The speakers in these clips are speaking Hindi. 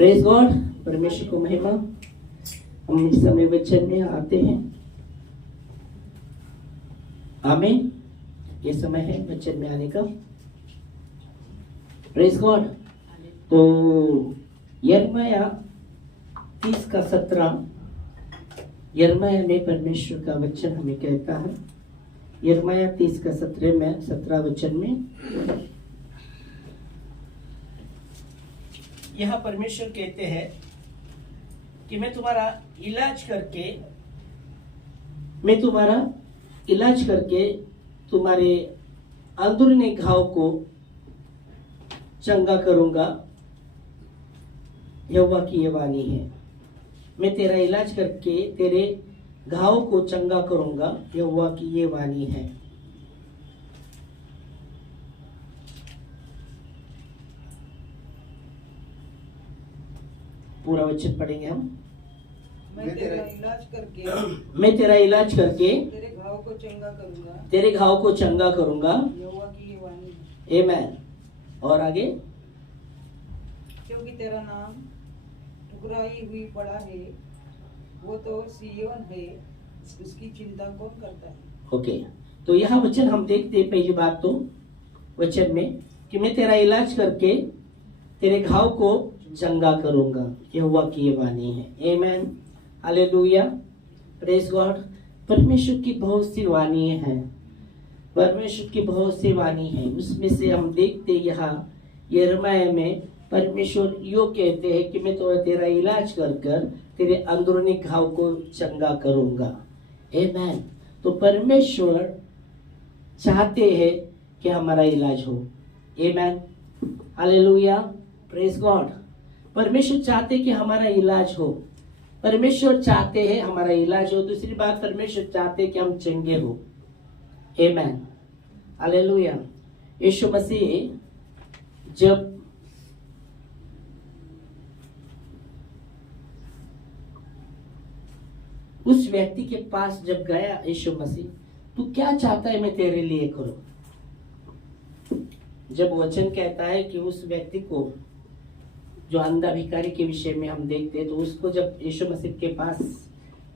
प्रेज गॉड, परमेश्वर को महिमा। हम इस समय वचन में आते हैं। आमीन। ये समय है वचन में आने का। Praise God. तो यिर्मयाह 30:17 यिर्मयाह में परमेश्वर का वचन हमें कहता है। यिर्मयाह 30:17 में 17 वचन में यह परमेश्वर कहते हैं कि मैं तुम्हारा इलाज करके तुम्हारे अंदरूनी घाव को चंगा करूंगा। यहोवा की ये वाणी है। मैं तेरा इलाज करके तेरे घाव को चंगा करूंगा। यहोवा की ये वाणी है। पूरा वचन पढ़ेंगे हम। मैं तेरा इलाज करके तेरे घाव को चंगा करूंगा। यहोवा की ये वाणी है। आमीन। और आगे, क्योंकि तेरा नाम ठुकराई हुई पड़ा है, वो तो सिय्योन है, उसकी चिंता कौन करता है। ओके। तो यह वचन हम देखते हैं। पहली बात तो वचन में कि मैं तेरा इलाज करके तेरे घाव को चंगा करूंगा। यहोवा की ये वाणी है। आमीन। हालेलुया। Praise God. परमेश्वर की बहुत सी वाणी है। परमेश्वर की बहुत सी वाणी है। उसमें से हम देखते यहाँ यिर्मयाह में परमेश्वर यो कहते हैं कि मैं तो तेरा इलाज कर कर तेरे अंदरूनी घाव को चंगा करूंगा। आमीन। तो परमेश्वर चाहते हैं कि हमारा इलाज हो। आमीन। हालेलुया। Praise God. परमेश्वर चाहते कि हमारा इलाज हो। परमेश्वर चाहते हैं हमारा इलाज हो। दूसरी बात, परमेश्वर चाहते कि हम चंगे हो। आमीन। हालेलुया। यीशु मसीह जब उस व्यक्ति के पास जब गया, यीशु मसीह, तू क्या चाहता है मैं तेरे लिए करूं। जब वचन कहता है कि उस व्यक्ति को, जो अंधा भिखारी के विषय में हम देखते हैं, तो उसको जब यीशु मसीह के पास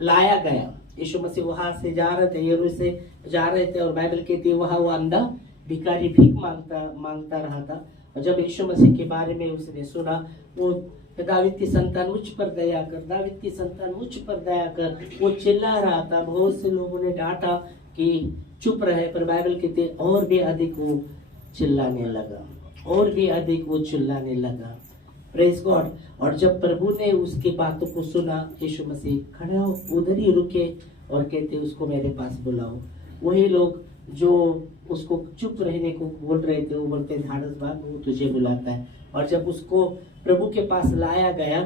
लाया गया, यीशु मसीह वहां से जा रहे थे, यरूशलेम से जा रहे थे, और बाइबल कहती है वहां वो अंधा भिखारी भीख मांगता रहा था। और जब यीशु मसीह के बारे में उसने सुना, वो दावीद की संतान मुझ पर दया कर, दावीद की संतान मुझ पर दया कर, वो चिल्ला रहा था। बहुत से लोगों ने डांटा कि चुप रहे, पर बाइबल कहती है और भी अधिक वो चिल्लाने लगा। Praise God. और जब प्रभु ने उसकी बातों को सुना, यीशु मसीह खड़े हो उधर ही रुके और कहते उसको मेरे पास बुलाओ। वही लोग जो उसको चुप रहने को बोल रहे थे, वो बोलते धाड़स बात, वो तुझे बुलाता है। और जब उसको प्रभु के पास लाया गया,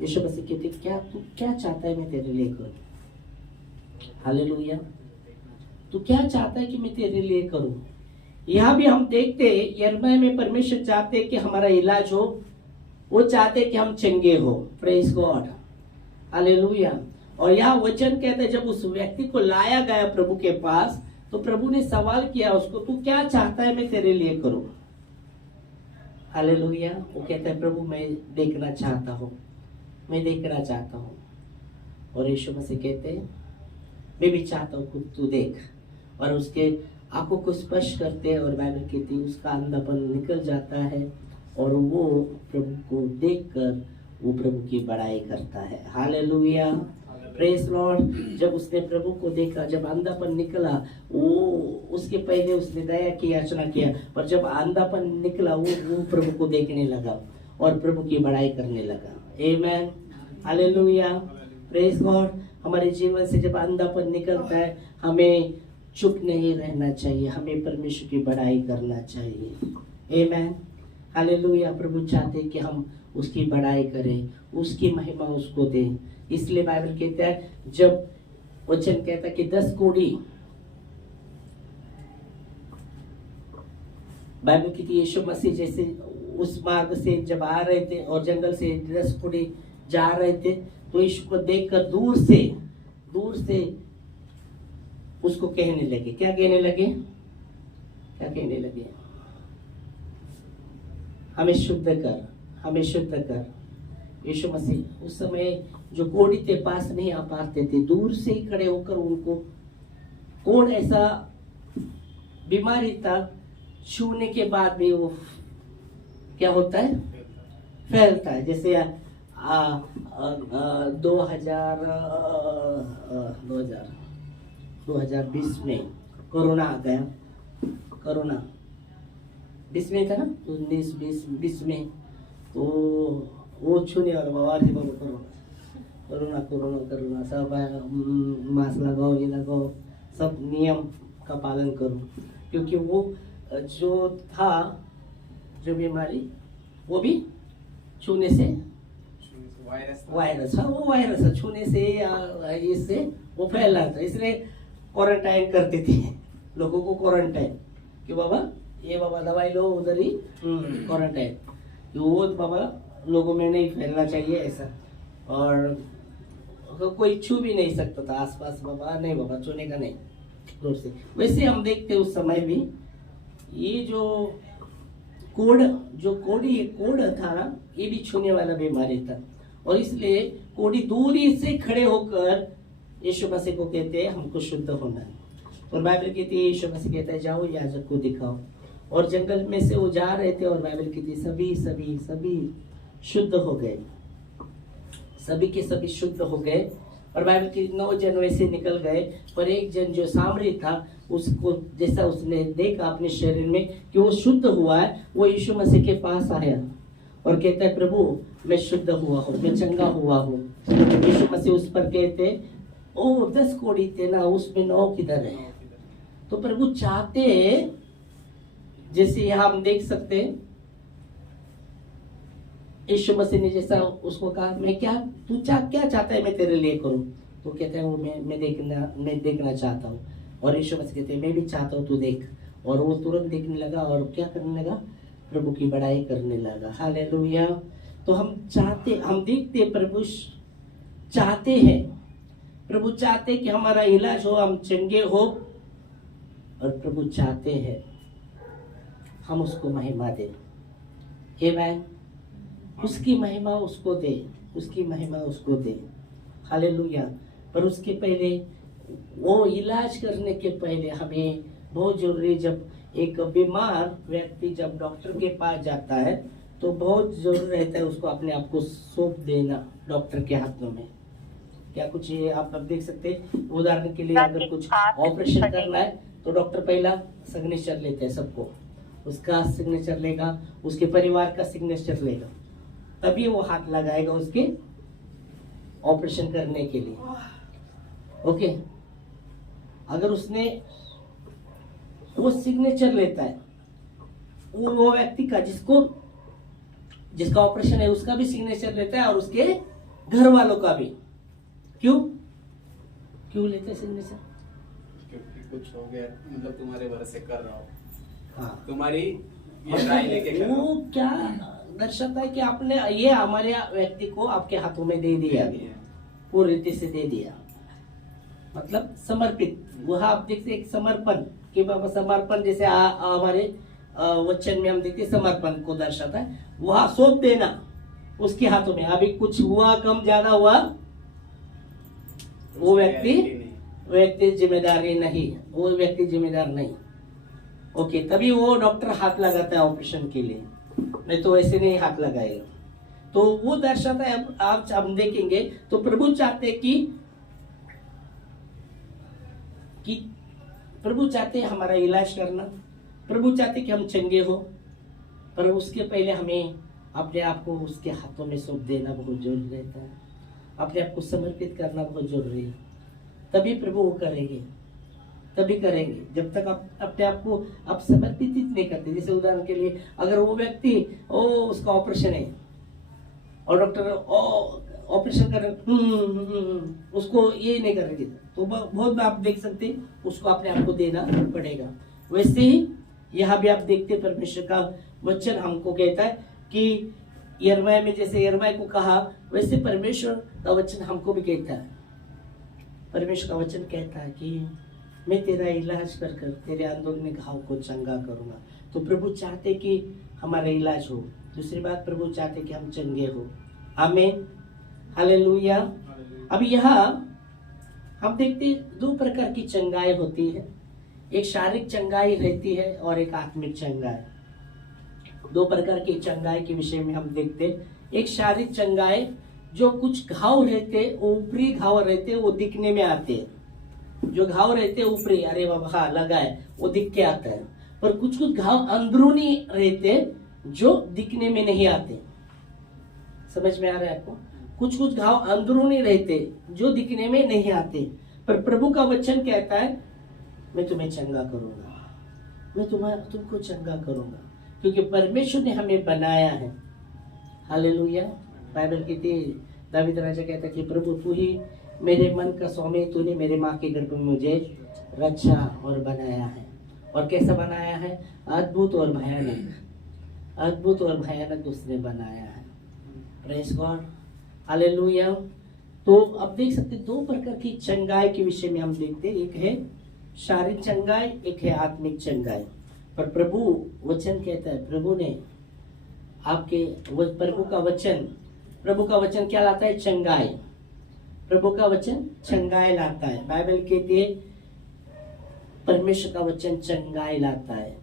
यीशु मसीह कहते तू क्या चाहता है मैं तेरे लिए करूं। हालेलुया। तू क्या चाहता है कि मैं तेरे लिए करूं। यहाँ भी हम देखते हैं यिर्मयाह में परमेश्वर चाहते कि हमारा इलाज हो। वो चाहते कि हम चंगे हो। Praise God. हालेलुया। और यहाँ वचन कहते हैं जब उस व्यक्ति को लाया गया प्रभु के पास, तो प्रभु ने सवाल किया उसको, तू क्या चाहता है मैं तेरे लिए करूं। हालेलुया। वो कहता है प्रभु मैं देखना चाहता हूं। और यीशु मसीह कहते हैं मैं भी चाहता हूं खुद तू देख। और उसके आंखों को स्पर्श करते हैं, और बाइबल कहती है उसका अंधापन निकल जाता है, और वो प्रभु को देखकर वो प्रभु की बड़ाई करता है। हालेलुया। Praise Lord. जब उसने प्रभु को देखा, जब अंधापन निकला, वो उसके पहले उसने दया की याचना किया, पर जब अंधापन निकला वो प्रभु को देखने लगा और प्रभु की बड़ाई करने लगा। आमीन। हालेलुया। Praise God. हमारे जीवन से जब अंधापन निकलता है, हमें चुप नहीं रहना चाहिए, हमें परमेश्वर की बड़ाई करना चाहिए। आमीन। हालेलुया। प्रभु चाहते कि हम उसकी बड़ाई करें, उसकी महिमा उसको दें। इसलिए बाइबल कहता है, जब वचन कहता है कि 10 कोड़ी, बाइबल कहती है यीशु मसीह जैसे उस मार्ग से जब आ रहे थे और जंगल से 10 कोड़ी जा रहे थे, तो यीशु को देखकर दूर से उसको कहने लगे। क्या कहने लगे? हमें शुद्ध कर। यीशु मसीह उस समय जो कोढ़ी थे पास नहीं आ पाते थे, दूर से ही खड़े होकर उनको कौन ऐसा बीमारी था छूने के बाद भी वो क्या होता है, फैलता है। जैसे 2020 में कोरोना आ गया, कोरोना 20 में था ना, 19-20 में, तो वो छूने वाला बाबा जी बोलो कोरोना कोरोना कोरोना सब मास्क लगाओ, ये लगाओ, सब नियम का पालन करो, क्योंकि वो जो था जो बीमारी वो भी छूने से वायरस, हाँ वो वायरस है, छूने से या इससे वो फैल रहा था। इसलिए क्वारंटाइन करते थे लोगों को, क्वारंटाइन कि बाबा ये बाबा दवाई लो, उधर ही क्वारंटाइन, वो बाबा लोगों में नहीं फैलना चाहिए ऐसा। और कोई छू भी नहीं सकता था आसपास, बाबा नहीं, बाबा छूने का नहीं, दूर से। वैसे हम देखते उस समय भी ये जो कोढ़ था ना, ये भी छूने वाला बीमारी था, और इसलिए कोढ़ी दूरी से खड़े होकर यीशु मसीह को कहते हैं हमको शुद्ध होना है। और बाइबल कहती है, यीशु मसीह कहता है जाओ याजक को दिखाओ, और जंगल में से वो जा रहे थे, और बाइबल कहती है सभी शुद्ध हो गए, सभी के सभी शुद्ध हो गए। और बाइबल की 9 जन वैसे निकल गए, पर एक जन जो सामरी था, उसको जैसा उसने देखा अपने शरीर में कि वो शुद्ध हुआ है, वो यीशु मसीह के पास आया और कहता है प्रभु मैं शुद्ध हुआ हूँ, मैं चंगा हुआ हूँ। यीशु मसीह उस पर कहते ओ 10 कोढ़ी थे ना, उसमें 9 किधर है? तो प्रभु चाहते, जैसे यहाँ हम देख सकते हैं यीशु मसीह ने जैसा उसको कहा मैं तू क्या चाहता है मैं तेरे लिए करूं? तो कहता है वो मैं देखना चाहता हूँ। और यीशु मसीह कहते हैं मैं भी चाहता हूँ तू देख। और वो तुरंत देखने लगा और क्या करने लगा? प्रभु की बड़ाई करने लगा। हालेलुया। तो हम देखते प्रभु चाहते हैं, प्रभु चाहते कि हमारा इलाज हो, हम चंगे हो, और प्रभु चाहते हैं हम उसको महिमा दें। आमीन। उसकी महिमा उसको दे, उसकी महिमा उसको दे। हालेलुया। पर उसके पहले, वो इलाज करने के पहले हमें बहुत जरूरी, जब एक बीमार व्यक्ति जब डॉक्टर के पास जाता है तो बहुत जरूरी रहता है उसको अपने आप को सौंप देना डॉक्टर के हाथों में। क्या कुछ ये आप देख सकते हैं, उदाहरण के लिए अगर कुछ ऑपरेशन करना है तो डॉक्टर पहला सिग्नेचर लेते हैं, सबको उसका सिग्नेचर लेगा, उसके परिवार का सिग्नेचर लेगा, तभी वो हाथ लगाएगा उसके ऑपरेशन करने के लिए। ओके, अगर उसने वो सिग्नेचर लेता है, वो व्यक्ति का जिसका ऑपरेशन है उसका भी सिग्नेचर लेता है और उसके घर वालों का भी। क्यों लेते हैं सिग्नेचर? क्योंकि कुछ हो गया, मतलब तुम्हारे भरोसे कर रहा हो। हाँ, तुम्हारी ये राय लेके कर रहा वो हूं। क्या दर्शाता है कि आपने ये हमारे व्यक्ति को आपके हाथों में दे दिया, पूरी रीति से दे दिया, मतलब समर्पित। वह आप देखते एक समर्पण कि बाबा समर्पण, जैसे हमारे वचन में हम देखते समर्पण को दर्शाता है, वह सौंप देना उसके हाथों में। अभी कुछ हुआ, कम ज्यादा हुआ, वो व्यक्ति जिम्मेदारी नहीं, वो व्यक्ति जिम्मेदार नहीं। ओके, तभी वो डॉक्टर हाथ लगाता है ऑपरेशन के लिए, नहीं तो ऐसे नहीं हाथ लगाएगा। तो वो दर्शाता है, आप हम देखेंगे तो प्रभु चाहते कि प्रभु चाहते हमारा इलाज करना, प्रभु चाहते कि हम चंगे हो, पर उसके पहले हमें अपने आप को उसके हाथों में सौंप देना बहुत जरूरी रहता है, अपने आप को समर्पित करना बहुत जरूरी है। तभी प्रभु वो करेंगे, तभी करेंगे। जब तक आप अपने आप को आप समर्पित नहीं करते, जैसे उदाहरण के लिए अगर वो व्यक्ति उसका ऑपरेशन है और डॉक्टर ऑपरेशन कर उसको ये नहीं करेंगे, तो बहुत बार आप देख सकते उसको अपने आप को देना पड़ेगा। वैसे ही यहाँ भी आप देखते परमेश्वर का वचन हमको कहता है कि यिर्मयाह में जैसे यिर्मयाह को कहा, वैसे परमेश्वर का वचन हमको भी कहता है। परमेश्वर का वचन कहता है कि मैं तेरा इलाज कर तेरे अंदरूनी घाव को चंगा करूंगा। तो प्रभु चाहते कि हमारा इलाज हो। दूसरी बात, प्रभु चाहते कि हम चंगे हो, आमीन, हालेलुया। अब यहाँ हम देखते हैं दो प्रकार की चंगाई होती है, एक शारीरिक चंगाई रहती है और एक आत्मिक चंगाई। दो प्रकार की चंगाई के विषय में हम देखते हैं। एक शारीरिक चंगाई, जो कुछ घाव रहते, ऊपरी घाव रहते, वो दिखने में आते हैं। जो घाव रहते ऊपरी, अरे बाबा लगा है, वो दिख के आता है। पर कुछ कुछ घाव अंदरूनी रहते जो दिखने में नहीं आते। समझ में आ रहा है आपको? कुछ कुछ घाव अंदरूनी रहते जो दिखने में नहीं आते। पर प्रभु का वचन कहता है मैं तुम्हें चंगा करूंगा, मैं तुमको चंगा करूंगा, क्योंकि परमेश्वर ने हमें बनाया है। हालेलुया। बाइबल कहती है, दावीद राजा कहता है कि प्रभु तू ही मेरे मन का स्वामी, तूने मेरे माँ के गर्भ में मुझे रचा और बनाया है। और कैसा बनाया है? अद्भुत और भयानक, अद्भुत और भयानक उसने बनाया है। Praise God, hallelujah. तो अब देख सकते दो प्रकार की चंगाई के विषय में हम देखते हैं, एक है शारीरिक चंगाई, एक है आत्मिक चंगाई। पर प्रभु वचन कहता है, प्रभु ने आपके प्रभु का वचन क्या लाता है? चंगाई। प्रभु का वचन चंगाई लाता है। बाइबल कहती है परमेश्वर का वचन चंगाई लाता है।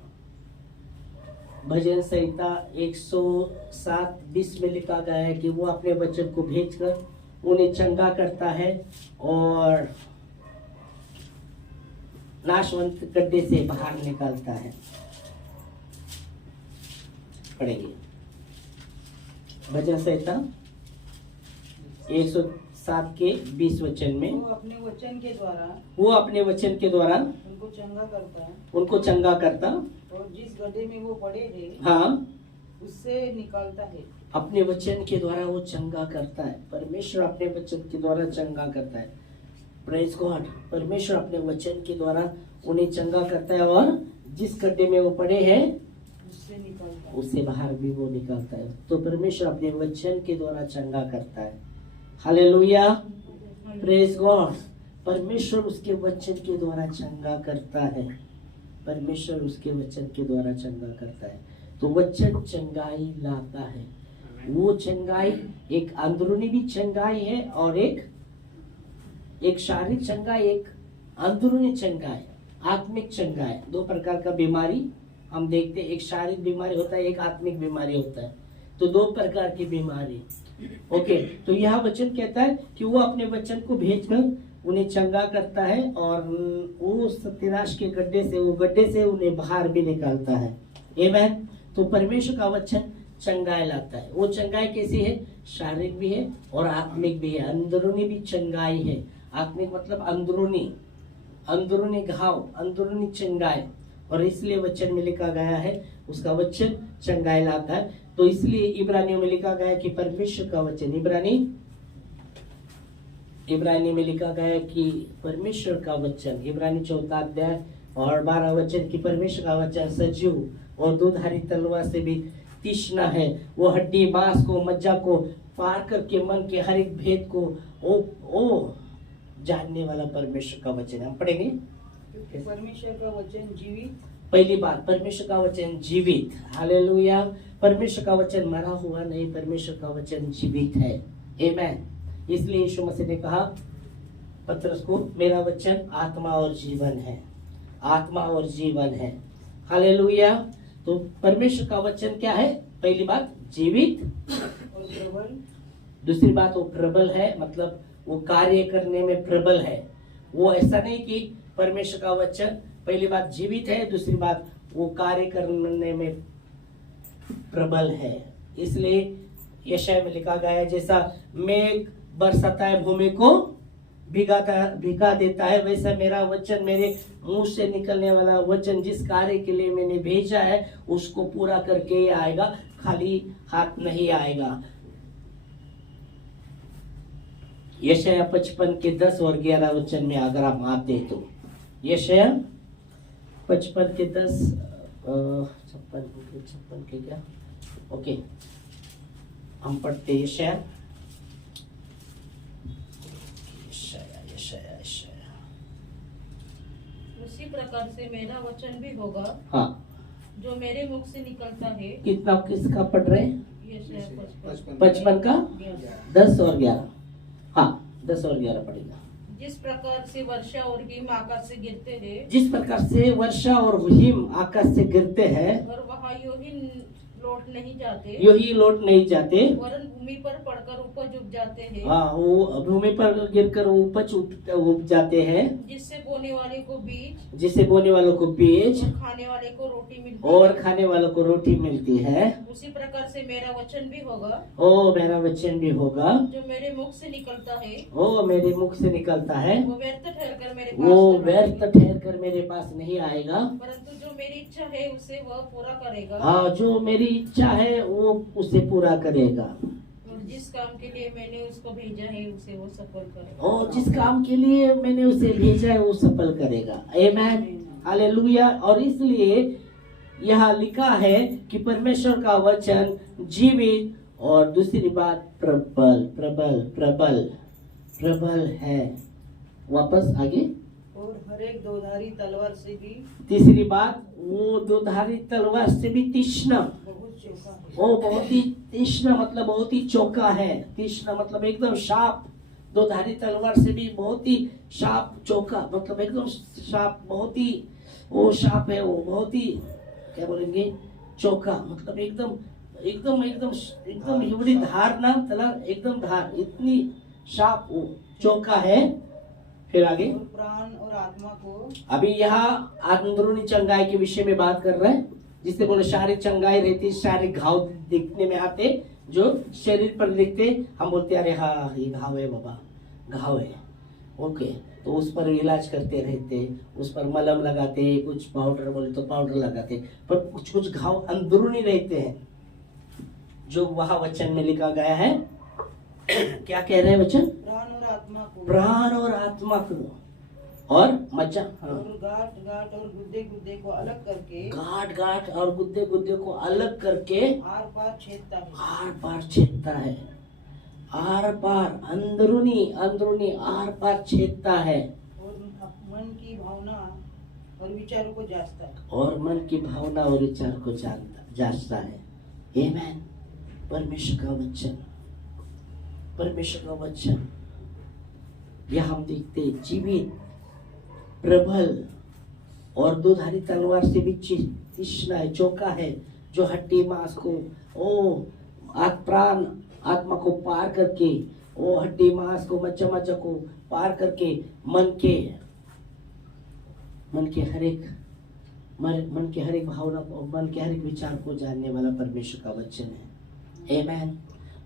भजन संहिता 107:20 में लिखा गया है कि वो अपने वचन को भेजकर उन्हें चंगा करता है और नाशवंत गड्ढे से बाहर निकालता है। पढ़ेंगे भजन संहिता 107 के 20 वचन में। वो अपने वचन के द्वारा उनको चंगा करता और जिस गड्ढे में वो पड़े हैं हाँ उससे निकालता है। अपने वचन के द्वारा वो चंगा करता है। परमेश्वर अपने वचन के द्वारा चंगा करता है। Praise God. परमेश्वर अपने वचन के द्वारा उन्हें चंगा करता है और जिस गड्ढे में वो पड़े हैं उससे बाहर भी वो निकालता है। तो परमेश्वर अपने वचन के द्वारा चंगा करता है। Hallelujah, praise God. परमेश्वर उसके वचन के द्वारा चंगा करता है। परमेश्वर उसके वचन के द्वारा चंगा करता है। तो वचन चंगाई लाता है। वो चंगाई एक अंदरूनी भी चंगाई है और एक शारीरिक चंगाई, एक अंदरूनी चंगाई, आत्मिक चंगाई। दो प्रकार का बीमारी हम देखते हैं, एक शारीरिक बीमारी होता है, एक आत्मिक बीमारी होता है। तो दो प्रकार की बीमारी। ओके, तो यह वचन कहता है कि वो अपने वचन को भेजकर उन्हें चंगा करता है और वो सत्यानाश के गड्ढे से उन्हें बाहर भी निकालता है। आमीन। तो परमेश्वर का वचन चंगाई लाता है। वो चंगाई कैसी है? शारीरिक भी है और आत्मिक भी है, अंदरूनी भी चंगाई है। आत्मिक मतलब अंदरूनी घाव, अंदरूनी चंगाई। और इसलिए वचन में लिखा गया है उसका वचन चंगाई लाता है। तो इसलिए इब्रानियों में लिखा गया है कि परमेश्वर का वचन, इब्रानी में लिखा गया है कि परमेश्वर का वचन, इब्रानी 4 अध्याय और 12 वचन की परमेश्वर का वचन सजीव और दुधारी तलवार से भी तीक्ष्ण है। वो हड्डी मांस को, मज्जा को पार करके मन के हर एक भेद को ओ जानने वाला परमेश्वर का वचन। हम पढ़ेंगे परमेश्वर का वचन जीवित। पहली बात, परमेश्वर का वचन जीवित। हालेलुया। परमेश्वर का वचन मरा हुआ नहीं, परमेश्वर का वचन जीवित है। आमीन। इसलिए यीशु मसीह ने कहा पतरस को, मेरा वचन आत्मा और जीवन है, आत्मा और जीवन है। हालेलुया। तो परमेश्वर का वचन क्या है? पहली बात जीवित और प्रबल। दूसरी बात वो प्रबल है, मतलब वो कार्य करने में प्रबल है। वो ऐसा नहीं कि परमेश्वर का वचन पहली बात जीवित है, दूसरी बात वो कार्य करने में प्रबल है। इसलिए यशायाह में लिखा गया है, जैसा मेघ बरसाता है भूमि को भिगा देता है, वैसा मेरा वचन, मेरे मुंह से निकलने वाला वचन जिस कार्य के लिए मैंने भेजा है उसको पूरा करके ही आएगा, खाली हाथ नहीं आएगा। यशायाह 55 के 10 और 11 वचन में अगर हम आते हैं तो यशायाह 55 के 10 56 के क्या, ओके हम पढ़ते यशायाह उसी प्रकार से मेरा वचन भी होगा, हाँ, जो मेरे मुख से निकलता है। कितना किसका पढ़ रहे हैं? यशायाह 55 55 का 10 और 11, हाँ 10 और 11 पड़ेगा। जिस प्रकार से वर्षा और हिम आकाश से गिरते हैं जिस प्रकार से वर्षा और हिम आकाश से गिरते हैं और वहाँ यूं ही लौट नहीं जाते, यूं ही लौट नहीं जाते, वरन भूमि पर पड़कर उपज उग जाते हैं, हाँ वो भूमि पर गिरकर उपज उग जाते हैं, जिससे बोने वाले को बीज जिससे बोने वालों को बीज और खाने वाले को रोटी मिलती और है। खाने वालों को रोटी मिलती है। उसी प्रकार से मेरा वचन भी होगा ओ मेरा वचन भी होगा जो मेरे मुख से निकलता है, ओ मेरे मुख से निकलता है, वो व्यर्थ ठहरकर मेरे पास वो न व्यर्थ आएगा, ठहर कर मेरे पास नहीं आएगा, परंतु जो मेरी इच्छा है उसे वह पूरा करेगा। हाँ जो मेरी इच्छा है वो उसे पूरा करेगा, और जिस काम के लिए मैंने उसको भेजा है उसे वो सफल करेगा। और जिस काम के लिए मैंने उसे भेजा है वो सफल करेगा। आमेन, हालेलुया। और इसलिए यहाँ लिखा है कि परमेश्वर का वचन जीवित और दूसरी बात प्रबल प्रबल प्रबल प्रबल है। वापस आगे, और हर एक दोधारी तलवार से भी तीसरी बात वो दोधारी तलवार से भी तीक्ष्ण, बहुत चौका है। वो बहुत ही तीक्ष्ण मतलब बहुत ही चौका है, तीक्ष्ण मतलब एकदम शार्प, दोधारी तलवार से भी बहुत ही शार्प, चौका मतलब एकदम शार्प, बहुत ही वो शार्प है, वो बहुत ही क्या बोलेंगे चौका मतलब एकदम एकदम एकदम एकदम एवढी धार ना त्याला, एकदम धार, इतनी शार्प वो चौका है। फिर आगे और प्राण और आत्मा को अभी यहाँ अंदरूनी चंगाई के विषय में बात कर रहे हैं, जिससे बोले शारीरिक चंगाई रहती, शारीरिक घाव दिखने में आते, जो शरीर पर दिखते, हम बोलते अरे हाँ ये घाव है बाबा, घाव है, ओके, तो उस पर इलाज करते रहते, उस पर मलम लगाते, कुछ पाउडर बोले तो पाउडर लगाते, पर कुछ कुछ घाव अंदरूनी रहते हैं जो वहां वचन में लिखा गया है। क्या कह रहे हैं वचन? प्राण और आत्मा को, प्राण और आत्मा को और मज्जा, हाँ, और गांठ गांठ और गुद्दे गुद्दे को अलग करके गांठ गांठ और गुद्दे गुद्दे को अलग करके आर पार छेदता है। आर पार छेदता है, आर पार अंदरूनी अंदरूनी आर पार छेदता है, और मन की भावना और विचारों को जांचता है। और मन की भावना और विचार को जांचता है। आमेन। परमेश्वर का वचन, परमेश्वर का वचन यह हम देखते जीवित, प्रबल और दोधारी तलवार से भी तीक्ष्ण है, चौका है, जो हड्डी मांस को प्राण आत्मा को पार करके, वो हड्डी मांस को मज्जा मज्जा को पार करके मन के हर एक भावना को, मन के हर एक विचार को जानने वाला परमेश्वर का वचन है। आमेन।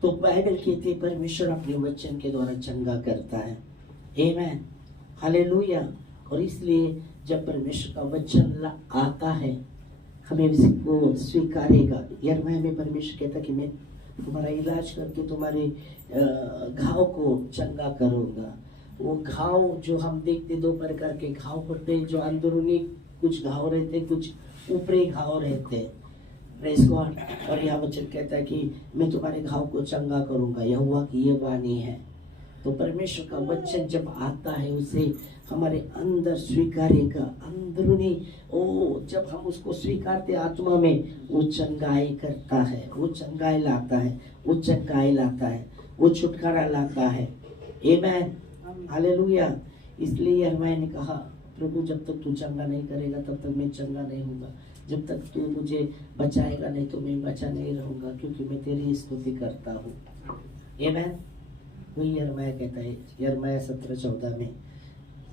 तो बाइबल कहती है परमेश्वर अपने वचन के द्वारा चंगा करता है। आमेन, हालेलुया। और इसलिए जब परमेश्वर का वचन आता है, हमें इसको स्वीकारेगा। यिर्मयाह में परमेश्वर कहता कि मैं तुम्हारा इलाज करके तुम्हारे घाव को चंगा करूंगा। वो घाव जो हम देखते, दो प्रकार के घाव होते हैं, जो अंदरूनी कुछ घाव रहते, कुछ ऊपरी घाव रहते। Praise God. और यह वचन कहता है कि मैं तुम्हारे घाव को चंगा करूंगा, यहोवा की ये वाणी है। तो परमेश्वर का वचन जब आता है, उसे हमारे अंदर स्वीकारेगा, अंदरूनी जब हम उसको स्वीकारते आत्मा में, वो चंगाई करता है, वो चंगाई लाता है, वो चंगाई लाता है, वो छुटकारा लाता है। आमेन, हालेलुया। इसलिए यिर्मयाह ने कहा, प्रभु जब तक तू चंगा नहीं करेगा तब तक मैं चंगा नहीं होऊंगा, जब तक तू मुझे बचाएगा नहीं तो मैं बचा नहीं रहूंगा, क्योंकि मैं तेरी स्तुति करता हूँ। आमेन। वही यिर्मयाह कहता है, यिर्मयाह 17:14 में,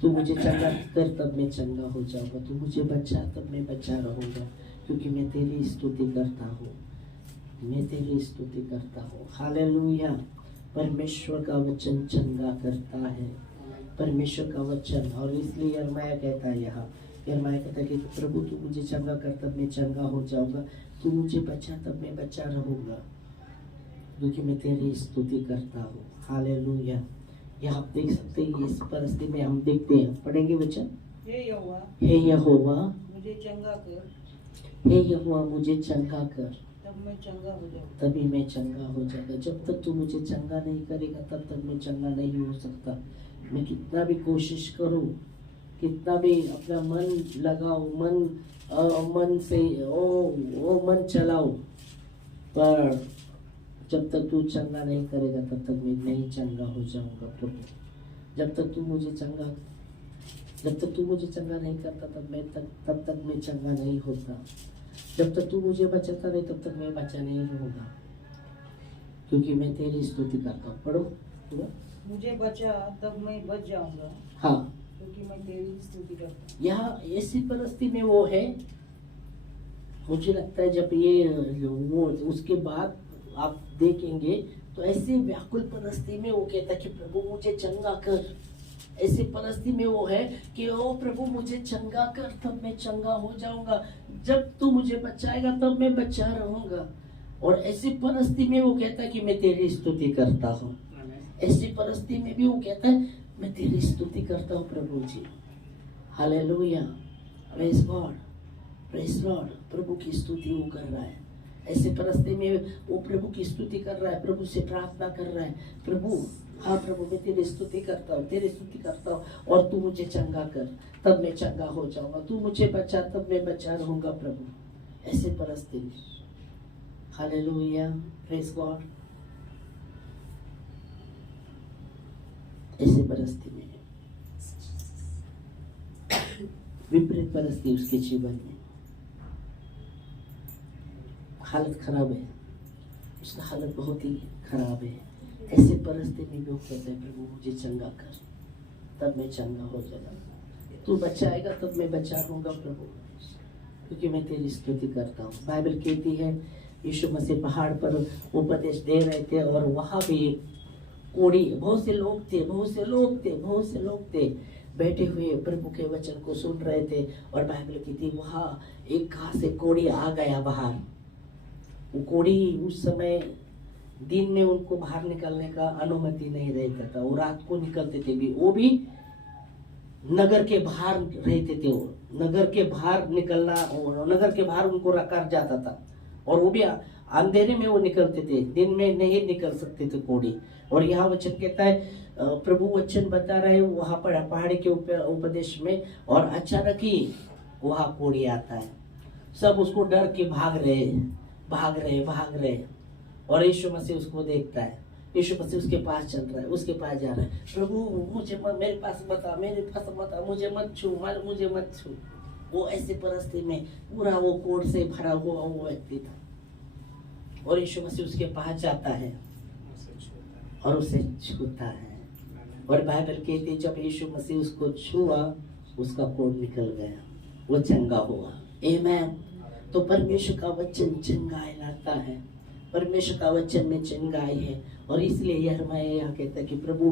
तू मुझे चंगा कर तब मैं चंगा हो जाऊंगा, तू मुझे बचा तब मैं बचा रहूंगा, क्योंकि मैं तेरी स्तुति करता हूँ, मैं तेरी स्तुति करता हूँ। हालेलुया। परमेश्वर का वचन चंगा करता है, परमेश्वर का वचन। और इसलिए यिर्मयाह कहता है, यहाँ यिर्मयाह कहता है कि प्रभु तू मुझे चंगा कर तब मैं चंगा हो जाऊंगा, तू मुझे बचा तब मैं बचा रहूंगा, क्योंकि मैं तेरी स्तुति करता हूँ। हालेलुया। यहाँ आप देख सकते हैं, इस परिस्थिति में हम देखते हैं, पढ़ेंगे वचन। हे यहोवा, हे यहोवा, मुझे चंगा कर, हे यहोवा मुझे चंगा कर, तब मैं चंगा हो जाऊँ। तभी मैं चंगा हो जाऊंगा। जब तक तू मुझे चंगा नहीं करेगा तब तक मैं चंगा नहीं हो सकता। मैं कितना भी कोशिश करूं, कितना भी अपना मन लगाओ, मन से मन चलाओ, पर जब तक तू चंगा नहीं करेगा तब तक मैं नहीं चंगा हो जाऊंगा प्रभु। जब तक तू मुझे चंगा नहीं करता तब तक मैं चंगा नहीं होता। जब तक तू मुझे बचाता नहीं तब तक मैं बचा नहीं रहूंगा, क्योंकि मैं तेरी स्तुति करता हूँ। पढ़ो पूरा। मुझे बचा तब मैं बच जाऊंगा, हाँ, क्योंकि मैं तेरी स्तुति करता हूँ। यहाँ ऐसी परिस्थिति में वो है, मुझे लगता है जब ये वो उसके बाद आप देखेंगे तो ऐसे व्याकुल परिस्थिति में वो कहता है कि प्रभु मुझे चंगा कर। ऐसी परिस्थिति में वो है कि ओ प्रभु मुझे चंगा कर, तब मैं चंगा हो जाऊंगा। जब तू मुझे बचाएगा तब मैं बचा रहूंगा। और ऐसी परिस्थिति में वो कहता है कि मैं तेरी स्तुति करता हूँ। ऐसी परिस्थिति में भी वो कहता है मैं तेरी स्तुति करता हूँ प्रभु जी। Hallelujah, praise God, praise Lord. प्रभु की स्तुति वो कर रहा है। ऐसे परिस्थिति में वो प्रभु की स्तुति कर रहा है, प्रभु से प्रार्थना कर रहा है, प्रभु हाँ प्रभु मैं तेरी स्तुति करता हूँ, तेरी स्तुति करता हूँ, और तू मुझे चंगा कर तब मैं चंगा हो जाऊंगा, तू मुझे बचा तब मैं बचा रहूंगा प्रभु। ऐसे परिस्थिति में हालेलुया, प्रेज गॉड। ऐसे परिस्थिति में विपरीत परिस्थिति उसके जीवन में, हालत खराब है, उसका हालत बहुत ही खराब है। ऐसे परिस्थिति में लोग कहते हैं प्रभु मुझे चंगा कर तब मैं चंगा हो जाऊंगा, तू बचाएगा तब मैं बचा रहूंगा प्रभु, क्योंकि मैं तेरी स्तुति करता हूँ। बाइबल कहती है यीशु मसीह पहाड़ पर उपदेश दे रहे थे और वहां भी कोड़ी बहुत से लोग थे बैठे हुए प्रभु के वचन को सुन रहे थे। और बाइबल कहती वहां एक घास से कोड़ी आ गया बाहर। वो कोड़ी उस समय दिन में उनको बाहर निकलने का अनुमति नहीं रहता था, वो रात को निकलते थे भी, वो भी नगर के बाहर रहते थे। वो नगर के बाहर निकलना, नगर के बाहर उनको रखा जाता था, और वो भी अंधेरे में वो निकलते थे, दिन में नहीं निकल सकते थे कोड़ी। और यहाँ वचन कहता है प्रभु वचन बता रहे वहां पर पहाड़ी के उपदेश में, और अचानक ही वहां कोड़ी आता है। सब उसको डर के भाग रहे, और यीशु मसीह उसको देखता है। यीशु मसीह उसके पास चल रहा है, उसके पास जा रहा है, प्रभु मुझे मेरे पास मत आ, मुझे मत छू। वो ऐसी परिस्थिति में पूरा वो कोड़ से भरा हुआ वो व्यक्ति था, और यीशु मसीह उसके पास जाता है और उसे छूता है। और बाइबल कहती है जब यीशु मसीह उसको छुआ उसका कोड़ निकल गया, वो चंगा हुआ। आमीन। तो परमेश्वर का वचन चंगाई लाता है, परमेश्वर का वचन में चंगाई है। और इसलिए यिर्मयाह कहता है कि प्रभु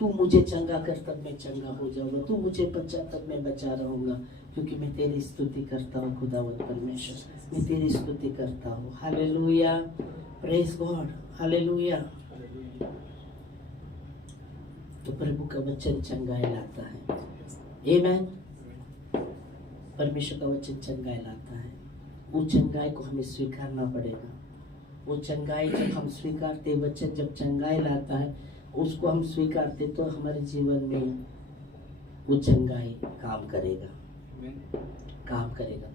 तू मुझे चंगा कर तब मैं चंगा हो जाऊंगा, तू मुझे बचा तब मैं बचा रहूंगा, क्योंकि मैं तेरी स्तुति करता हूँ खुदावंद परमेश्वर, मैं तेरी स्तुति करता हूँ। Hallelujah, praise God, hallelujah. तो प्रभु का वचन चंगाई लाता है। आमीन। परमेश्वर का वचन चंगाई लाता है। वो चंगाई को हमें स्वीकारना पड़ेगा। वो चंगाई जब हम स्वीकारते, वचन जब चंगाई लाता है उसको हम स्वीकारते, तो हमारे जीवन में वो चंगाई काम करेगा,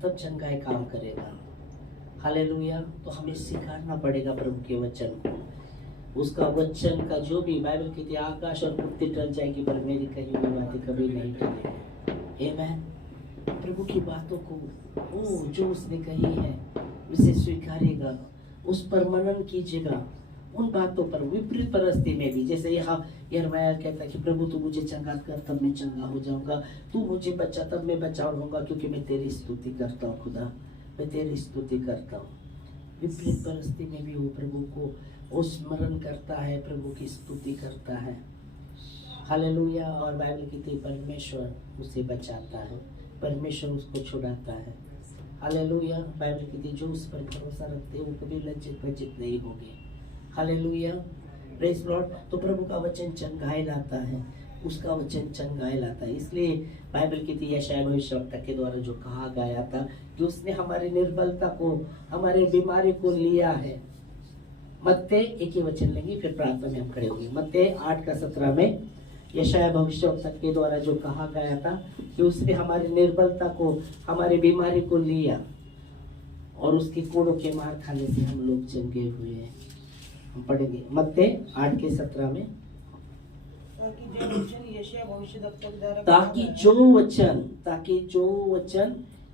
तब चंगाई काम करेगा। हालेलुया। तो हमें स्वीकारना पड़ेगा प्रभु के वचन को। उसका वचन का जो भी बाइबल कहती है आकाश और पृथ्वी टल जाएगी पर मेरी कही हुई बातें कभी नहीं टलेगी। आमीन। प्रभु की बातों को वो जो उसने कही है उसे स्वीकारेगा, उस पर मनन कीजिएगा, उन बातों पर। विपरीत परिस्थिति में भी, जैसे यहाँ यिर्मयाह कहता है कि प्रभु तू मुझे चंगा कर तब मैं चंगा हो जाऊंगा, तू मुझे बचा तब मैं बचा रहूंगा, क्योंकि मैं तेरी स्तुति करता हूँ खुदा, मैं तेरी स्तुति करता हूँ। विपरीत परिस्थिति में भी वो प्रभु को वो स्मरण करता है, प्रभु की स्तुति करता है। हालेलुया। और बाइबल कहती है परमेश्वर उसे बचाता है, परमेश्वर उसको छुड़ाता है। हालेलुया। बाइबल कहती है जो उस पर भरोसा रखते हैं वो कभी लज्जित नहीं होंगे। Hallelujah, praise Lord. तो प्रभु का वचन चंगाई लाता है, उसका वचन चंगाई लाता है। इसलिए बाइबल कहती है यशायाह भविष्यवक्ता के द्वारा जो कहा गया था कि उसने हमारी निर्बलता को, हमारे बीमारी को लिया है। मत्ती, एक ही वचन लेंगे फिर प्रार्थना में हम खड़े होंगे। मत्ती 8:17 में यशायाह भविष्यवक्ता के द्वारा जो कहा गया था कि उसने हमारी निर्बलता को, हमारी बीमारी को लिया, और उसके कोड़ों के मार खाने से हम लोग चंगे हुए हैं। हम पढ़ेंगे मत्ती 8:17 में। ताकि जो वचन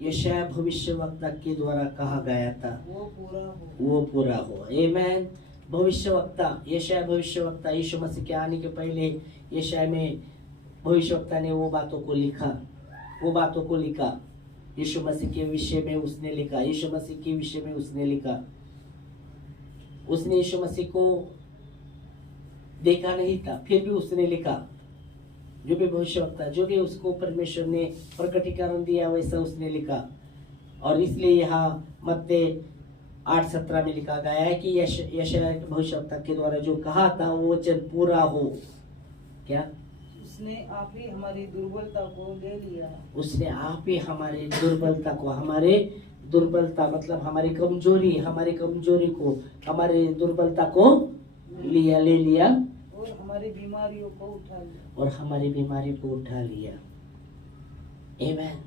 यशायाह भविष्यवक्ता के द्वारा कहा गया था वो पूरा हो। आमीन। भविष्यवक्ता यशायाह भविष्यवक्ता यीशु मसीह के आने के पहले यशायाह में भविष्यवक्ता ने वो बातों को लिखा। यीशु मसीह के विषय में उसने लिखा। उसने यीशु मसीह को देखा नहीं था, फिर भी उसने लिखा। जो भी भविष्यवक्ता, जो भी उसको परमेश्वर ने प्रकटीकरण दिया, वैसा उसने लिखा। और इसलिए यहाँ मत्ती 8:17 में लिखा गया है कि यशायाह भविष्यवक्ता के द्वारा जो कहा था वो वचन पूरा हो। क्या? उसने आप ही हमारी दुर्बलता को ले लिया। उसने आप ही हमारी दुर्बलता मतलब हमारी कमजोरी को, हमारी दुर्बलता को ले लिया और हमारी बीमारियों को उठा लिया। आमीन।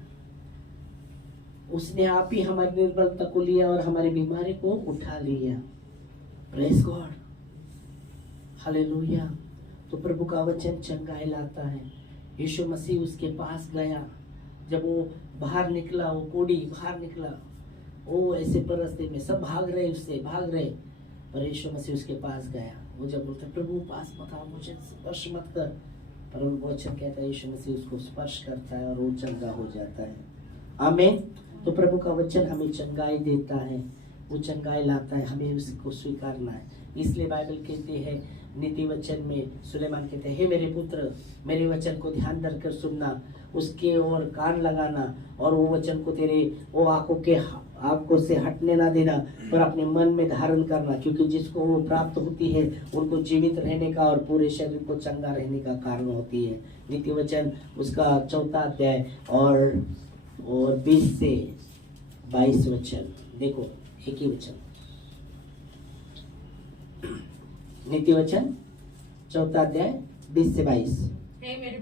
उसने आप ही हमारी दुर्बलता को लिया और हमारी बीमारी को उठा लिया। Praise God, hallelujah. तो प्रभु का वचन चंगाई लाता है। यीशु मसीह उसके पास गया, जब वो बाहर निकला, वो कोढ़ी बाहर निकला, वो ऐसे परस्ते में सब भाग रहे, पर यीशु मसीह उसके पास गया। वो जब बोलता प्रभु पास मत आओ, मुझे स्पर्श मत कर, पर वो वचन कहता है यीशु मसीह उसको स्पर्श करता है और वो चंगा हो जाता है। आमीन। तो प्रभु का वचन हमें चंगाई देता है, वो चंगाई लाता है, हमें उसको स्वीकारना है। इसलिए बाइबल कहती है नीति वचन में, सुलेमान कहते हैं हे मेरे पुत्र, मेरे वचन को ध्यान धरकर सुनना, उसके ओर कान लगाना, और वो वचन को तेरे वो आंखों से हटने ना देना, पर अपने मन में धारण करना, क्योंकि जिसको वो प्राप्त होती है उनको जीवित रहने का और पूरे शरीर को चंगा रहने का कारण होती है। नीति वचन उसका 4 अध्याय और 20 से 22 वचन देखो, एक ही वचन। नीति वचन 4 अध्याय 20 से 22। हे मेरे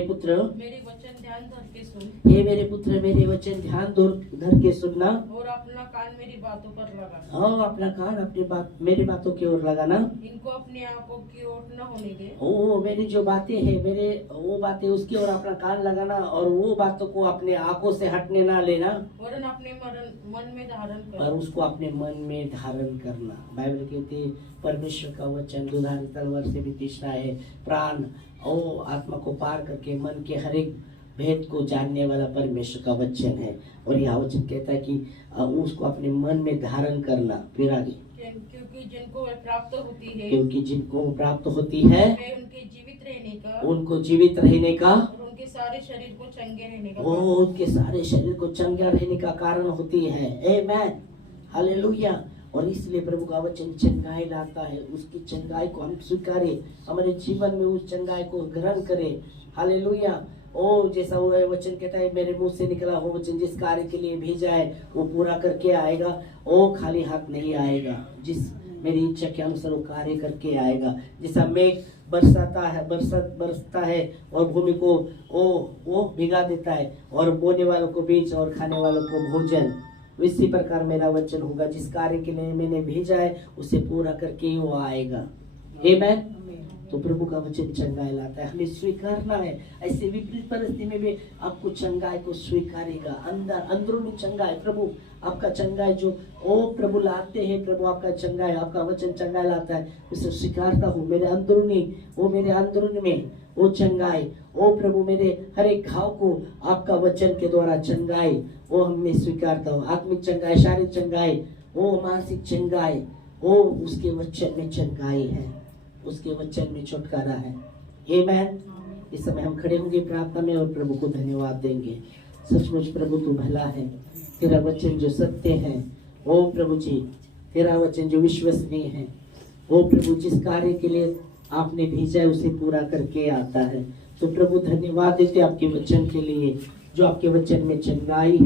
पुत्र, मेरे वचन ध्यान धर के सुन। हे मेरे पुत्र, मेरे वचन ध्यान धर के सुनना, और अपना कान मेरी बातों पर लगाना। हाँ, अपना कान मेरी बातों की ओर लगाना। इनको अपनी आंखों की ओर न होने दे। मेरी जो बातें हैं, वो बातें उसकी ओर अपना कान लगाना, और वो बातों को अपने आंखों से हटने ना लेना, वरन अपने मन में धारण कर, और उसको अपने मन में धारण करना। बाइबल कहती है परमेश्वर का वचन दुधारी तलवार से भी तीक्ष्ण है, प्राण और आत्मा को पार करके मन के हर एक भेद को जानने वाला परमेश्वर का वचन है। और यह वचन कहता है कि उसको अपने मन में धारण करना। फिर आगे, क्योंकि जिनको प्राप्त होती है उनके जीवित रहने का और उनके सारे शरीर को चंगे रहने का कारण होती है। आमीन, हालेलुया। और इसलिए प्रभु का वचन चंगाई लाता है, उसकी चंगाई को हम स्वीकारें, हमारे जीवन में उस चंगाई को ग्रहण करें। हालेलुया। जैसा वो वचन कहता है मेरे मुंह से निकला हो वचन जिस कार्य के लिए भेजा है वो पूरा करके आएगा, खाली हाथ नहीं आएगा, जिस मेरी इच्छा के अनुसार वो कार्य करके आएगा। जैसा मेघ बरसता है और भूमि को वो भिगा देता है, और बोने वालों को बीज और खाने वालों को भोजन, इसी प्रकार मेरा वचन होगा, जिस कार्य के लिए मैंने भेजा है उसे पूरा करके वो आएगा। आमीन। तो प्रभु का वचन चंगाई लाता है, हमें स्वीकारना है। ऐसे विपरीत परिस्थिति में भी आपको चंगाई को स्वीकारेगा, अंदरूनी चंगाई। प्रभु आपका चंगाई जो प्रभु लाते हैं, प्रभु आपका चंगाई, आपका वचन चंगाई लाता है, उसे स्वीकारता हूँ। मेरे अंदरूनी में वो चंगाई, प्रभु मेरे हर एक घाव को आपका वचन के द्वारा चंगाई मैं स्वीकारता हूँ। आत्मिक चंगाई, शारीरिक चंगाई, मानसिक चंगाई, उसके वचन में चंगाई है, उसके वचन में छुटकारा है। आमीन। इस समय हम खड़े होंगे प्रार्थना में और प्रभु को धन्यवाद देंगे। सचमुच प्रभु तू भला है, तेरा वचन जो सत्य है, प्रभु जी तेरा वचन जो विश्वसनीय है, प्रभु जिस कार्य के लिए आपने भेजा है उसे पूरा करके आता है। तो प्रभु धन्यवाद देते आपके वचन के लिए, जो आपके वचन में चंगाई